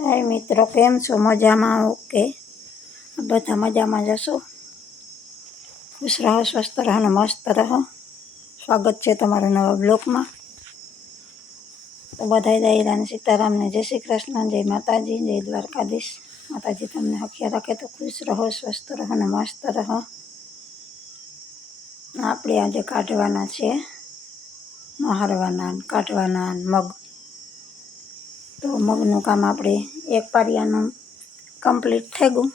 હાય મિત્રો, કેમ છો? મજામાં? ઓકે, બધા મજામાં જશો. ખુશ રહો, સ્વસ્થ રહો અને મસ્ત રહો. સ્વાગત છે તમારા નવા બ્લોગમાં. તો બધા દાયરાને સીતારામને જય શ્રી કૃષ્ણ, જય માતાજી, જય દ્વારકાધીશ. માતાજી તમને હખ્યા રાખે તો ખુશ રહો, સ્વસ્થ રહો અને મસ્ત રહો. આપણે આજે કાઢવાના છે મહારવાના, કાઢવાના મગ. તો મગનું કામ આપણે એક પારિયાનું કમ્પ્લીટ થઈ ગયું.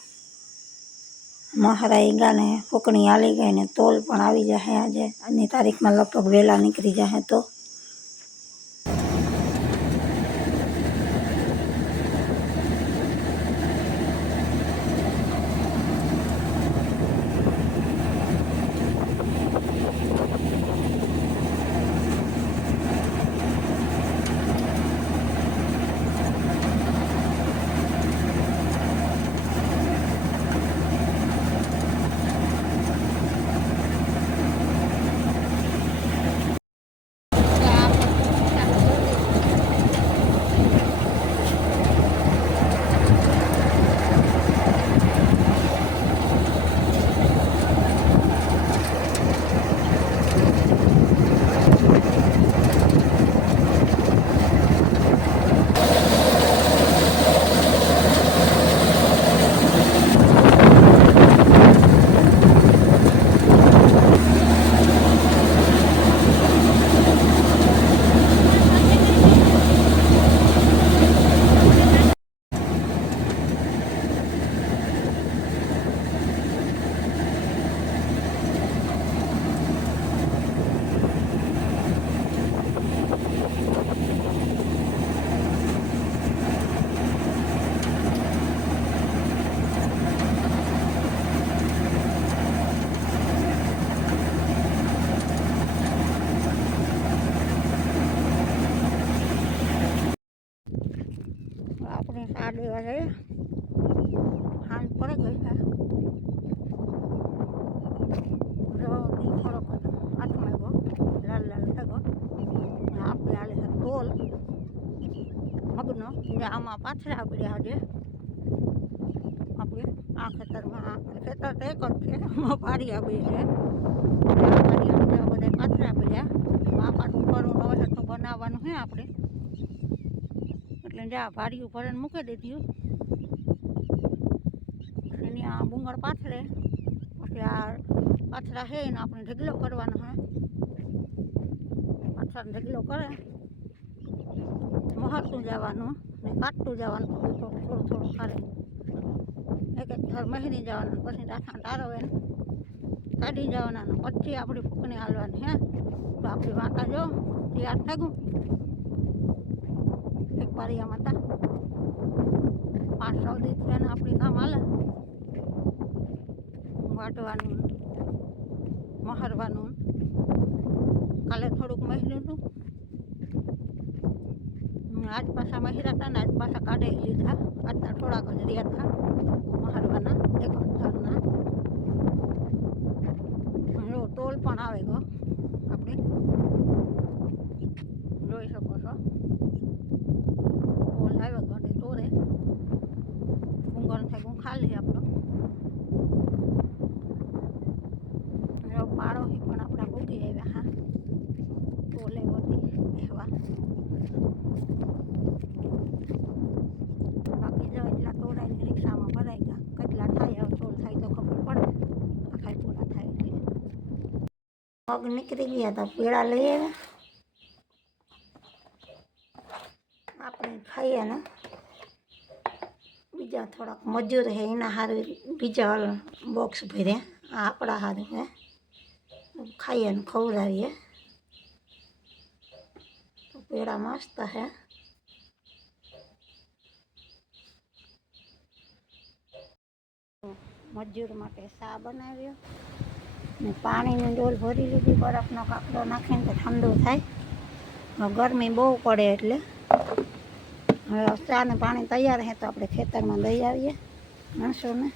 મહારાઈ ગાને ફૂકણી હાલી ગઈ ને તોલ પણ આવી જશે આજે. આજની તારીખમાં લગભગ વહેલા નીકળી જશે. તો આપણે 7 વાગે હાંજ પડી ગઈ છે. થોડોક હાથમાં ગયો લાલ લાલ થયો. આપણે આલે છે તોલ મગનો. આમાં પાથરા પડ્યા છે આપણે આ ખેતરમાં. ખેતર તો એક જ છે, આમાં પારિયા બે છે. પારિયા બધા પાથરા પડ્યા. આ પાછું ફરવું હવે તો બનાવવાનું છે આપણે. એટલે જ્યાં ભાડિયું ભરીને મૂકી દીધું. એની આ બુંગળ પાથરે પછી આ પાથરા છે એને આપણે ઢગલો કરવાનો હોય. પાથરાને ઢગલો કરે મહરતું જવાનું ને કાઢતું જવાનું. થોડું થોડું કરે એક એક થર મહેરી જવાનું. પછી દાંઠા તારવે કાઢી જવાના. પછી આપણી ફૂકણી હાલવાની હે. તો આપણી વાંકા જો તૈયાર થઈ ગયું. એક પારિયામાં હતા 500 દી છે ને આપણી કામ હાલે. વાટવાનું, મહારવાનું. કાલે થોડુંક મહેર્યું હતું. આજ પાછા મહેર્યા હતા ને આજ પાછા કાઢી લીધા. આજના થોડાક જ રહ્યા હતા મહારવાના, એક હજારના. જો તોલ પણ આવે ગયો આપણે જોઈ શકો છો. તોલ આવ્યો ગયો ને તોરે ગુંગળ થઈ ગયું ખાલી આપણો. પાડો પણ આપણા ભૂગી આવ્યા. હા, તોલે વધી બેહવા. બાકી જો એટલા તોરાઈને રિક્ષામાં ભરાઈ ગયા. કેટલા થાય હવે તોલ થાય તો ખબર પડે. આખા પૂરા થાય એટલે મગ નીકળી ગયા હતા. પીળા લઈ આવ્યા આપણે ખાઈએ ને. બીજા થોડાક મજૂર છે એના સારું બીજા બોક્સ ભર્યા. આ આપણા સારું હે, ખાઈએ ને ખવડાવીએ. તો પેડા મસ્ત હે. મજૂર માટે ચા બનાવ્યો ને પાણીની ડોલ ભરી લીધી. બરફનો કાકડો નાખીને તો ઠંડુ થાય. ગરમી બહુ પડે એટલે હવે ચા ને પાણી તૈયાર છે. તો આપણે ખેતરમાં દઈ આવીએ માણસોને.